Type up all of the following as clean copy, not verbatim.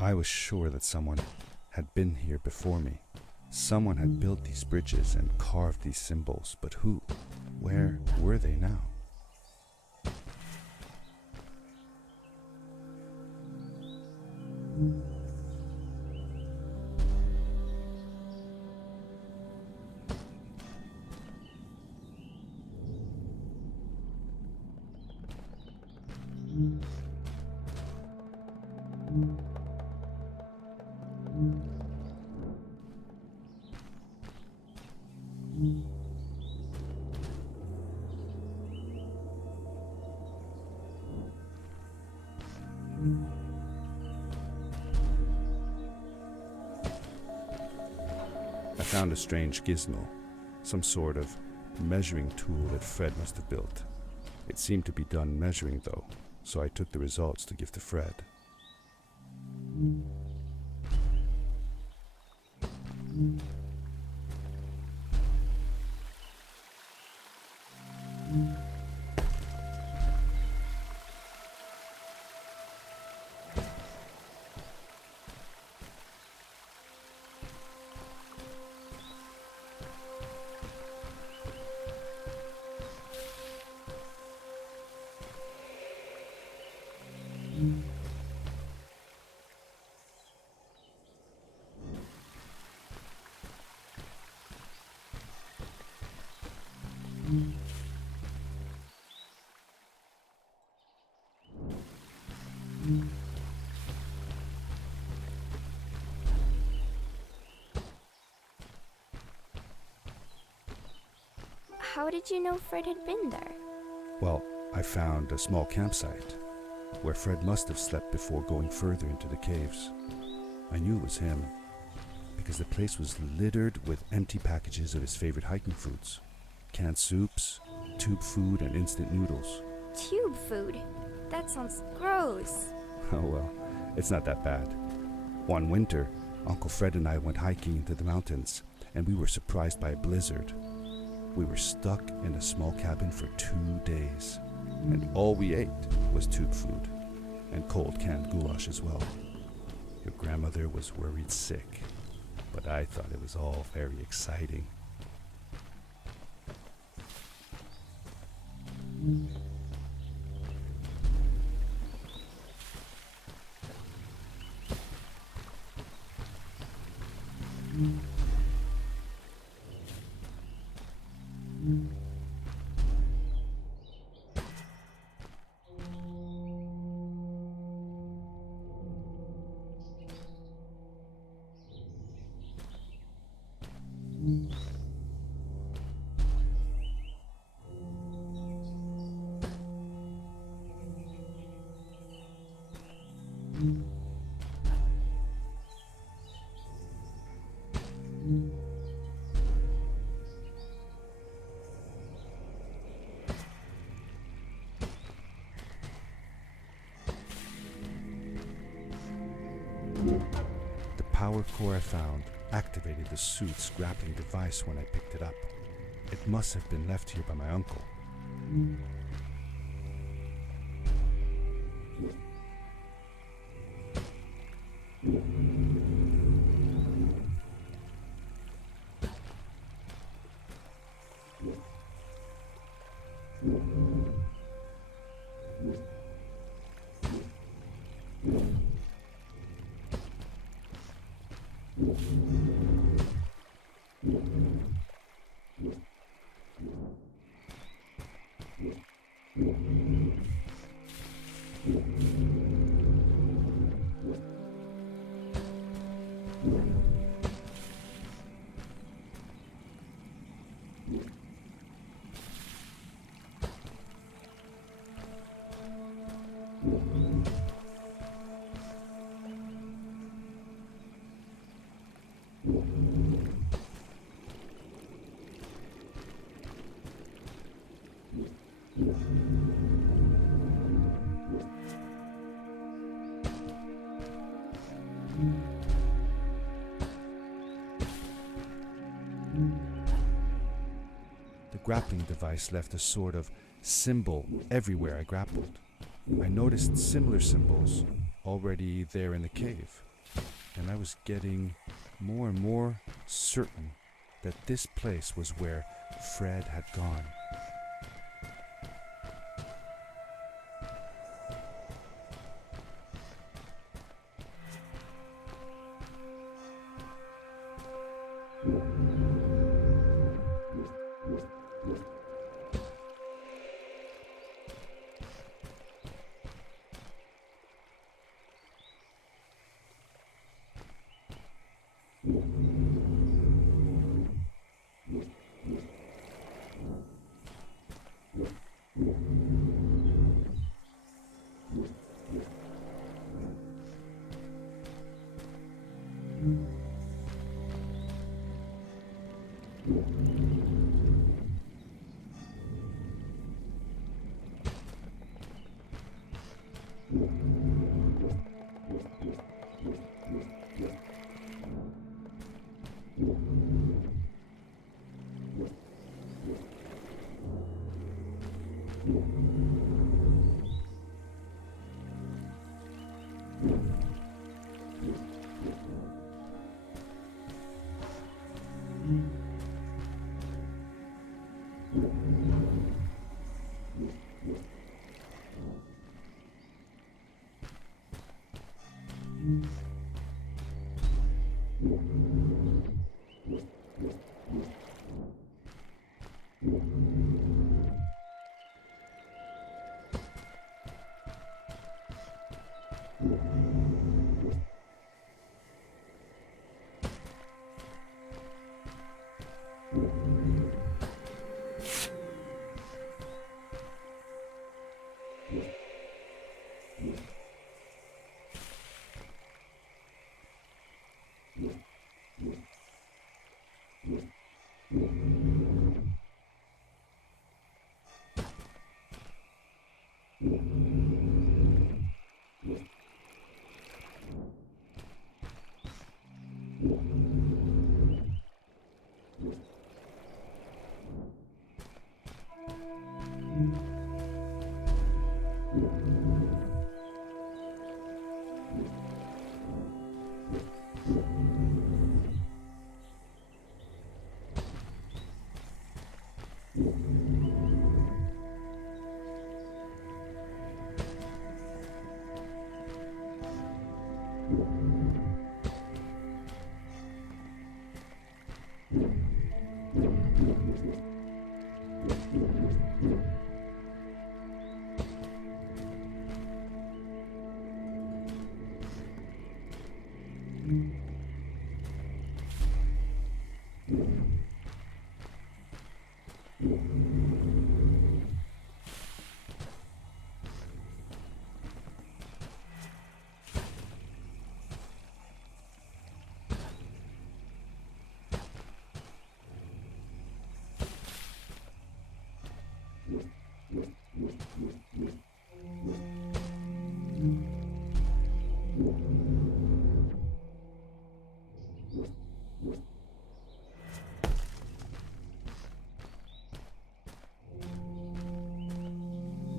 I was sure that someone had been here before me. Someone had built these bridges and carved these symbols, but who? Where were they now? I found a strange gizmo, some sort of measuring tool that Fred must have built. It seemed to be done measuring though, so I took the results to give to Fred. How did you know Fred had been there? Well, I found a small campsite where Fred must have slept before going further into the caves. I knew it was him because the place was littered with empty packages of his favorite hiking foods. Canned soups, tube food, and instant noodles. Tube food? That sounds gross. Oh well, it's not that bad. One winter, Uncle Fred and I went hiking into the mountains, and we were surprised by a blizzard. We were stuck in a small cabin for 2 days, and all we ate was tube food, and cold canned goulash as well. Your grandmother was worried sick, but I thought it was all very exciting. The power core I found activated the suit's grappling device when I picked it up. It must have been left here by my uncle. grappling device left a sort of symbol everywhere I grappled. I noticed similar symbols already there in the cave, and I was getting more and more certain that this place was where Fred had gone.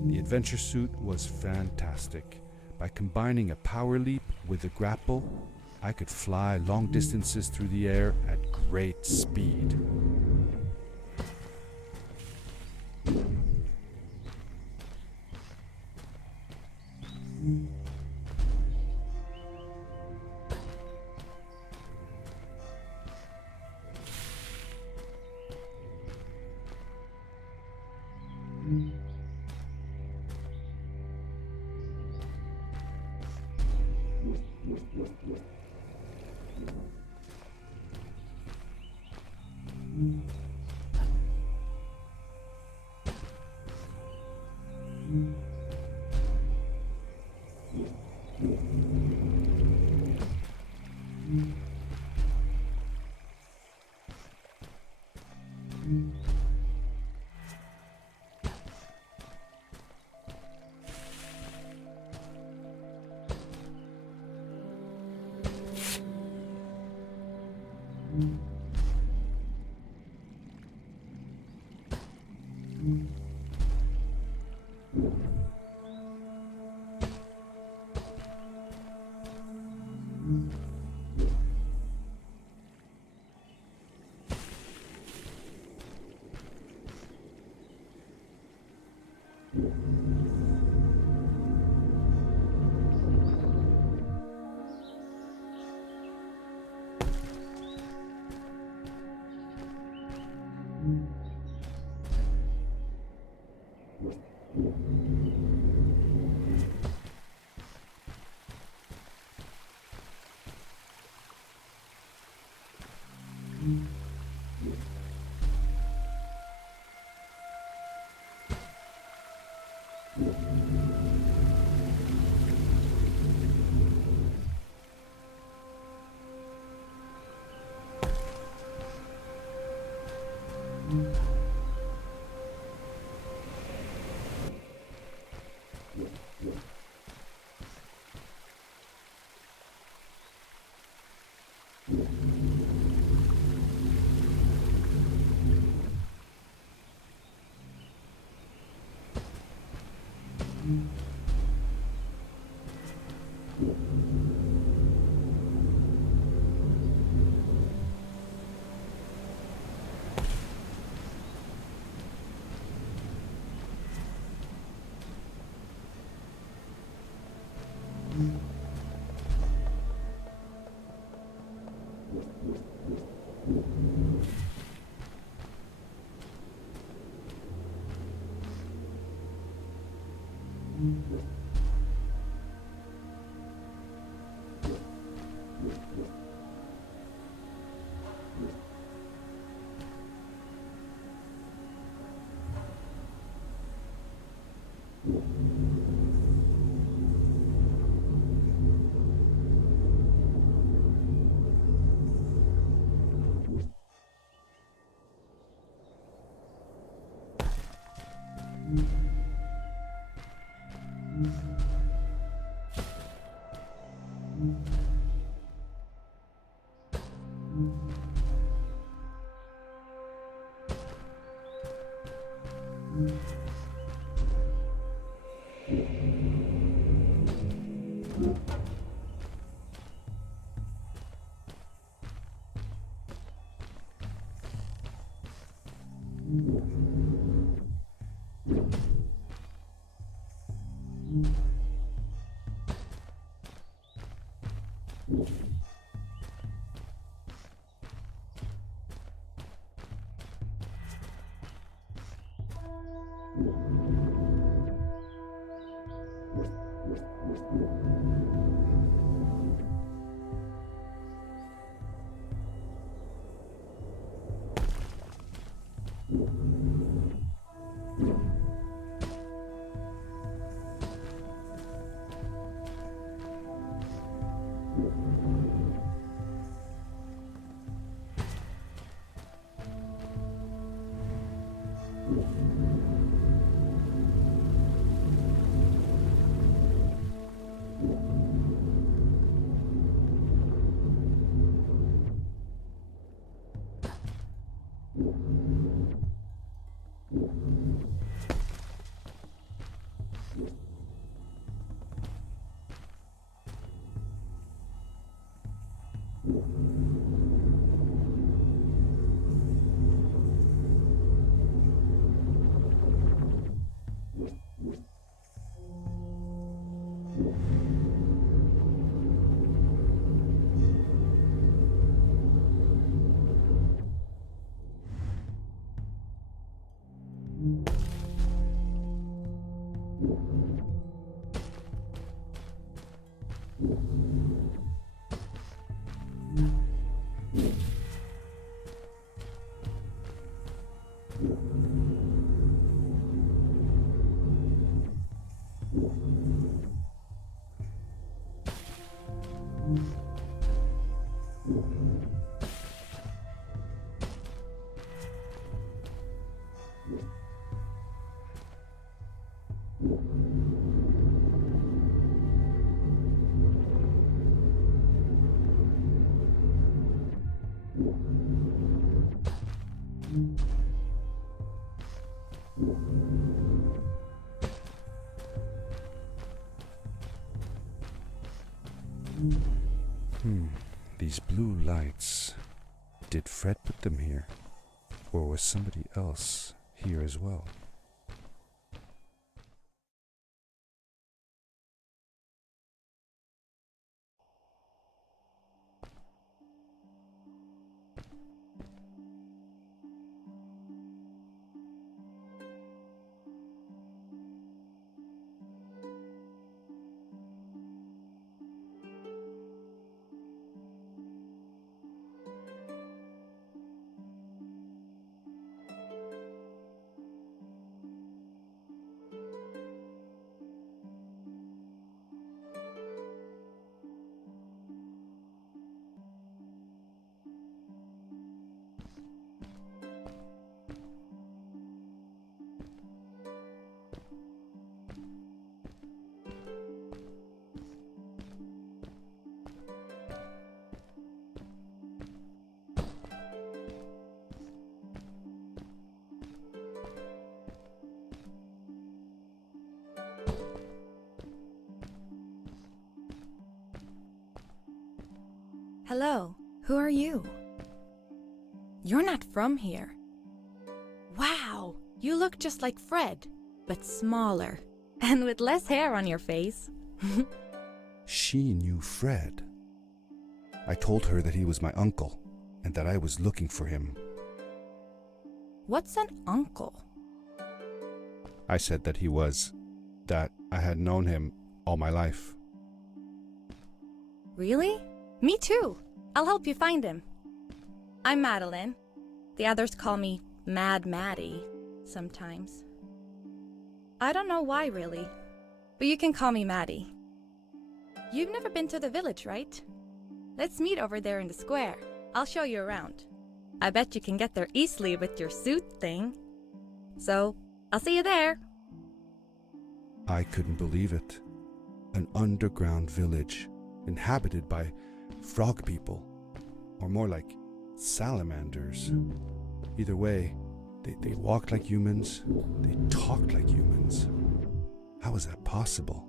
The adventure suit was fantastic. By combining a power leap with a grapple, I could fly long distances through the air at great speed. These blue lights. Did Fred put them here? Or was somebody else here as well? Hello, who are you? You're not from here. Wow, you look just like Fred, but smaller, and with less hair on your face. She knew Fred. I told her that he was my uncle and that I was looking for him. What's an uncle? I said that that I had known him all my life. Really? Me too. I'll help you find him. I'm Madeline. The others call me Mad Maddie sometimes. I don't know why really, but you can call me Maddie. You've never been to the village, right? Let's meet over there in the square. I'll show you around. I bet you can get there easily with your suit thing. So, I'll see you there. I couldn't believe it. An underground village inhabited by frog people, or more like salamanders. Either way, they walked like humans, they talked like humans. How is that possible?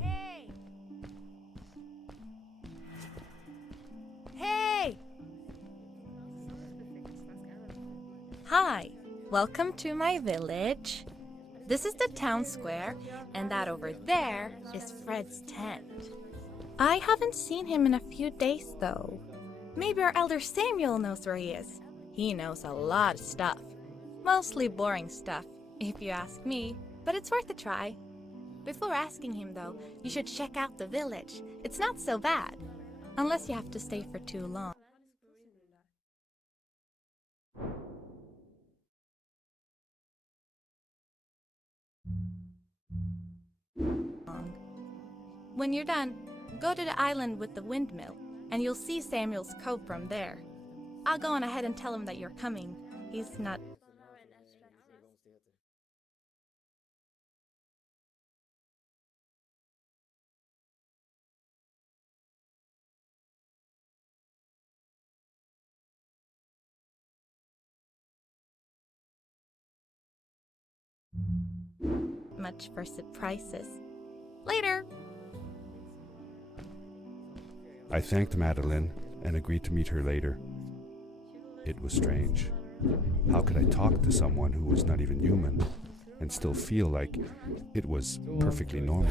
Hey! Hey! Hi, welcome to my village. This is the town square, and that over there is Fred's tent. I haven't seen him in a few days though. Maybe our elder Samuel knows where he is. He knows a lot of stuff. Mostly boring stuff, if you ask me, but it's worth a try. Before asking him though, you should check out the village. It's not so bad, unless you have to stay for too long. When you're done, go to the island with the windmill, and you'll see Samuel's cove from there. I'll go on ahead and tell him that you're coming. He's not... much for surprises. Later! I thanked Madeline and agreed to meet her later. It was strange. How could I talk to someone who was not even human and still feel like it was perfectly normal?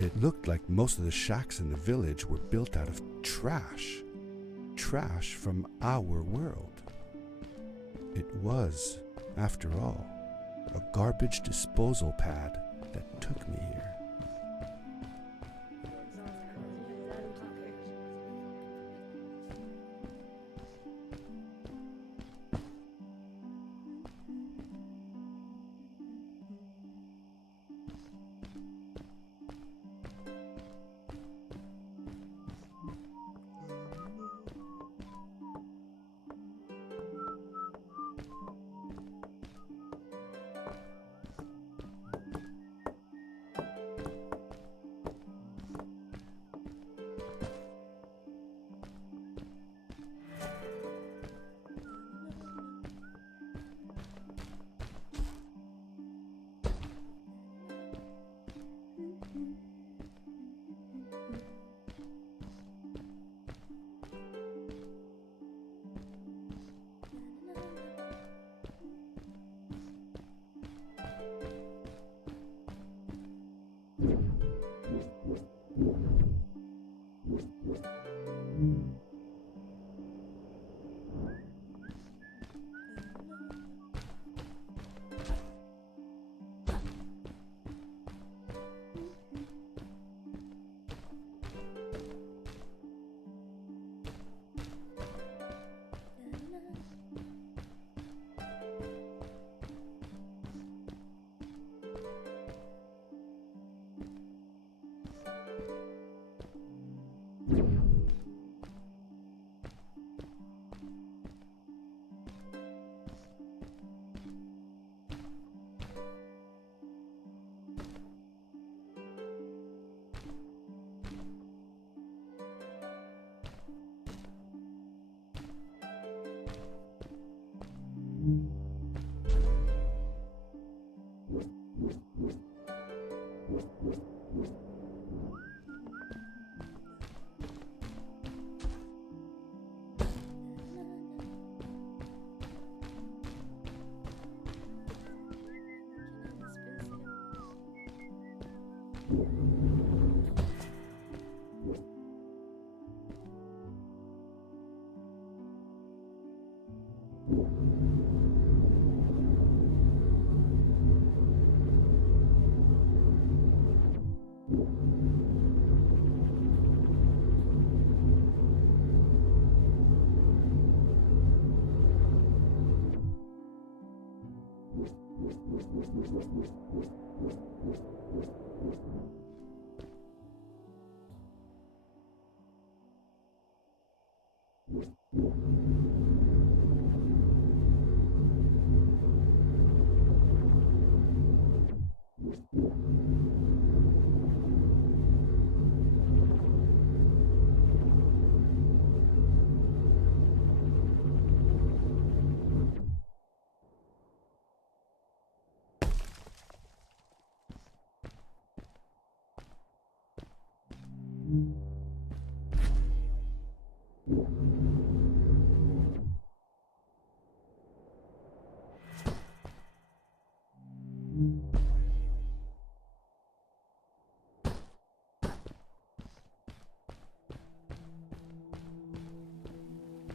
It looked like most of the shacks in the village were built out of trash. Trash from our world. It was, after all, a garbage disposal pad that took me here.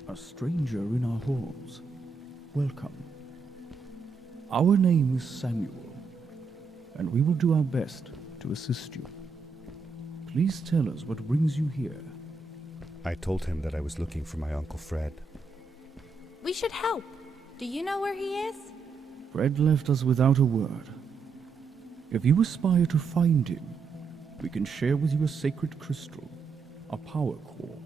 A stranger in our halls. Welcome. Our name is Samuel, and we will do our best to assist you. Please tell us what brings you here. I told him that I was looking for my Uncle Fred. We should help. Do you know where he is? Fred left us without a word. If you aspire to find him, we can share with you a sacred crystal, a power core.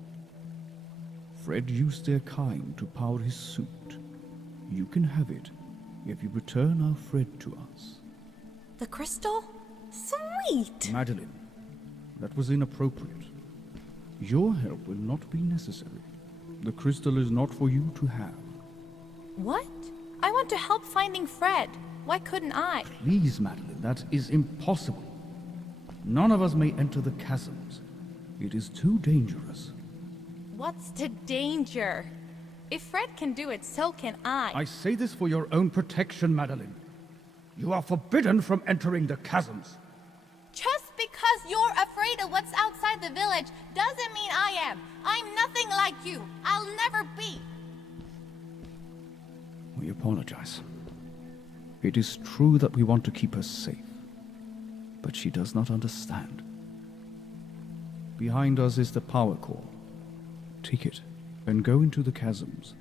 Fred used their kind to power his suit. You can have it if you return our Fred to us. The crystal? Sweet! Madeline, that was inappropriate. Your help will not be necessary. The crystal is not for you to have. What? I want to help finding Fred. Why couldn't I? Please, Madeline, that is impossible. None of us may enter the chasms. It is too dangerous. What's the danger? If Fred can do it, so can I. I say this for your own protection, Madeline. You are forbidden from entering the chasms. Just because you're afraid of what's outside the village doesn't mean I am. I'm nothing like you. I'll never be. We apologize. It is true that we want to keep her safe, but she does not understand. Behind us is the power core. Take it and go into the chasms.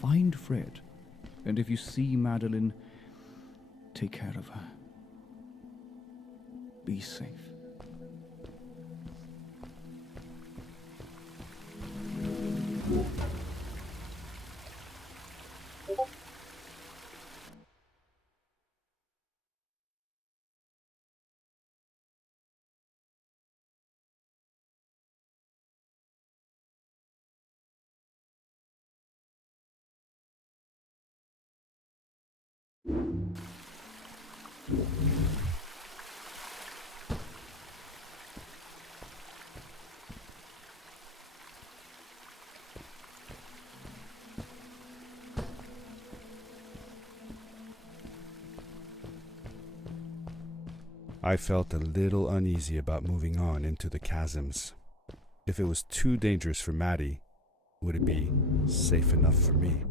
Find Fred, and if you see Madeline, take care of her. Be safe. I felt a little uneasy about moving on into the chasms. If it was too dangerous for Maddie, would it be safe enough for me?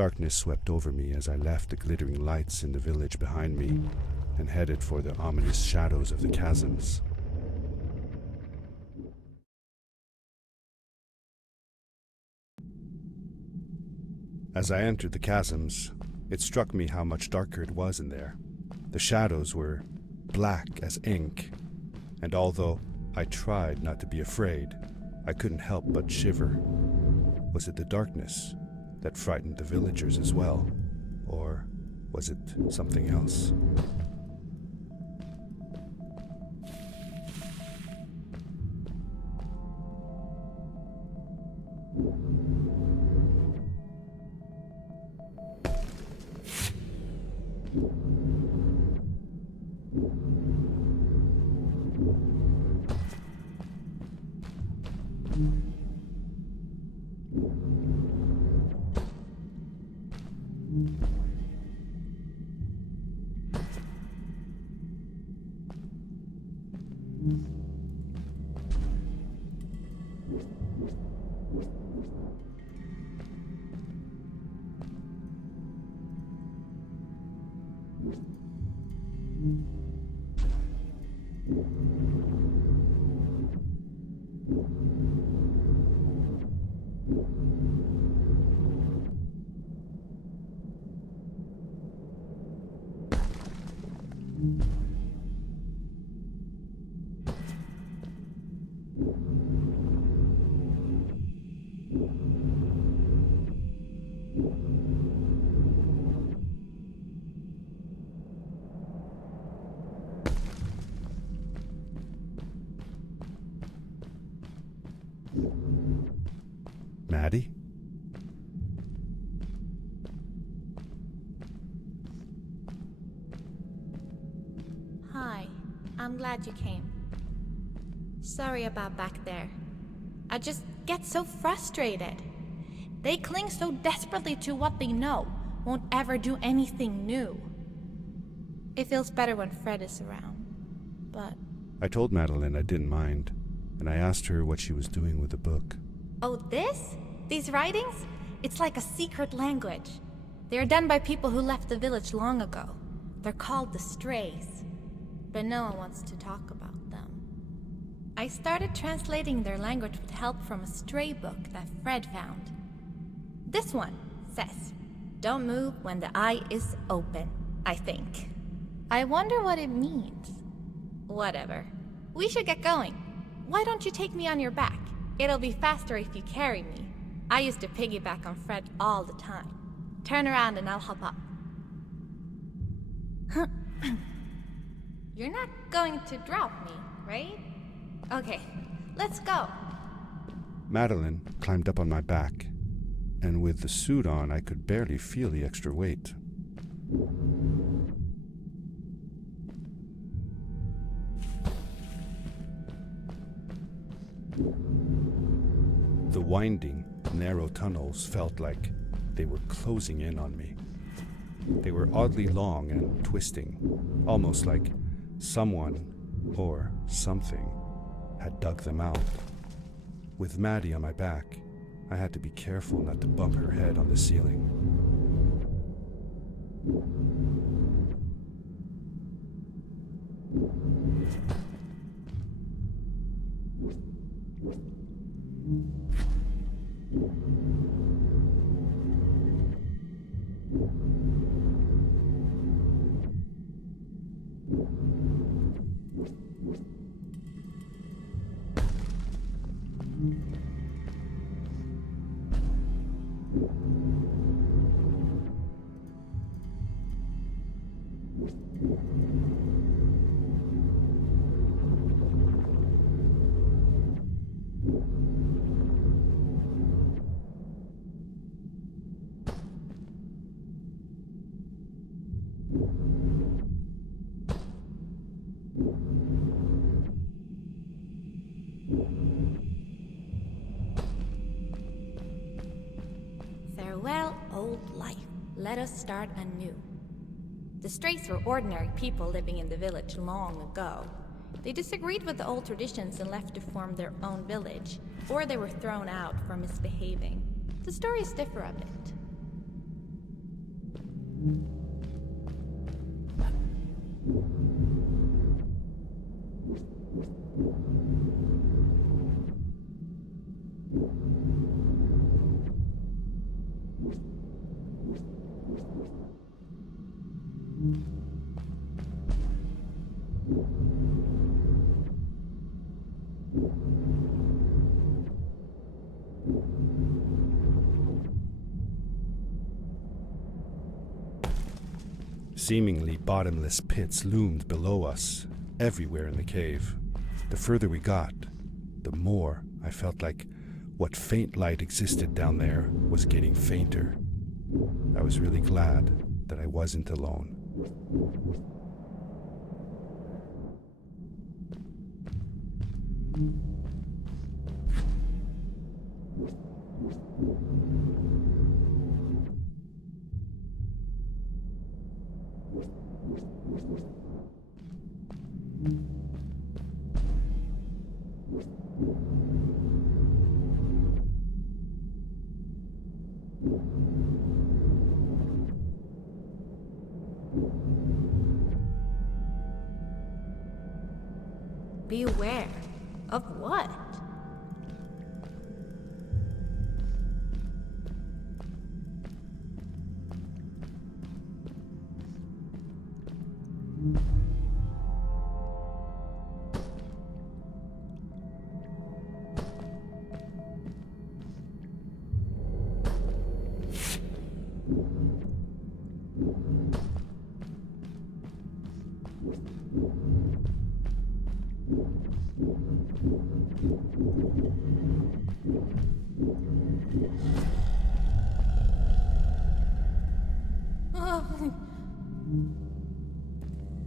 Darkness swept over me as I left the glittering lights in the village behind me and headed for the ominous shadows of the chasms. As I entered the chasms, it struck me how much darker it was in there. The shadows were black as ink, and although I tried not to be afraid, I couldn't help but shiver. Was it the darkness that frightened the villagers as well, or was it something else? Maddie? Hi, I'm glad you came. Sorry about back there. I just get so frustrated. They cling so desperately to what they know, won't ever do anything new. It feels better when Fred is around, but... I told Madeline I didn't mind, and I asked her what she was doing with the book. Oh, this? These writings? It's like a secret language. They are done by people who left the village long ago. They're called the Strays, but no one wants to talk about them. I started translating their language with help from a stray book that Fred found. This one says, "Don't move when the eye is open," I think. I wonder what it means. Whatever. We should get going. Why don't you take me on your back? It'll be faster if you carry me. I used to piggyback on Fred all the time. Turn around and I'll hop up. You're not going to drop me, right? Okay, let's go. Madeline climbed up on my back, and with the suit on, I could barely feel the extra weight. The winding, narrow tunnels felt like they were closing in on me. They were oddly long and twisting, almost like someone or something had dug them out. With Maddie on my back, I had to be careful not to bump her head on the ceiling. Farewell, old life. Let us start anew. The Strays were ordinary people living in the village long ago. They disagreed with the old traditions and left to form their own village, or they were thrown out for misbehaving. The stories differ a bit. Seemingly bottomless pits loomed below us, everywhere in the cave. The further we got, the more I felt like what faint light existed down there was getting fainter. I was really glad that I wasn't alone. Beware of what?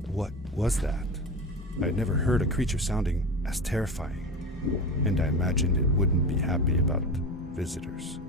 What was that? I had never heard a creature sounding as terrifying, and I imagined it wouldn't be happy about visitors.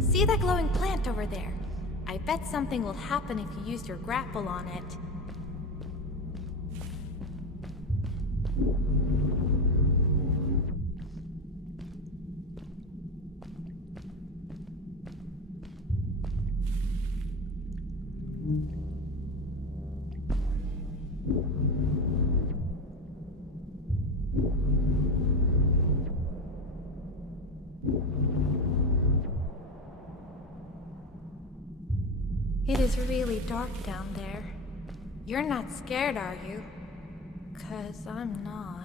See that glowing plant over there? I bet something will happen if you use your grapple on it. It is really dark down there. You're not scared, are you? 'Cause I'm not.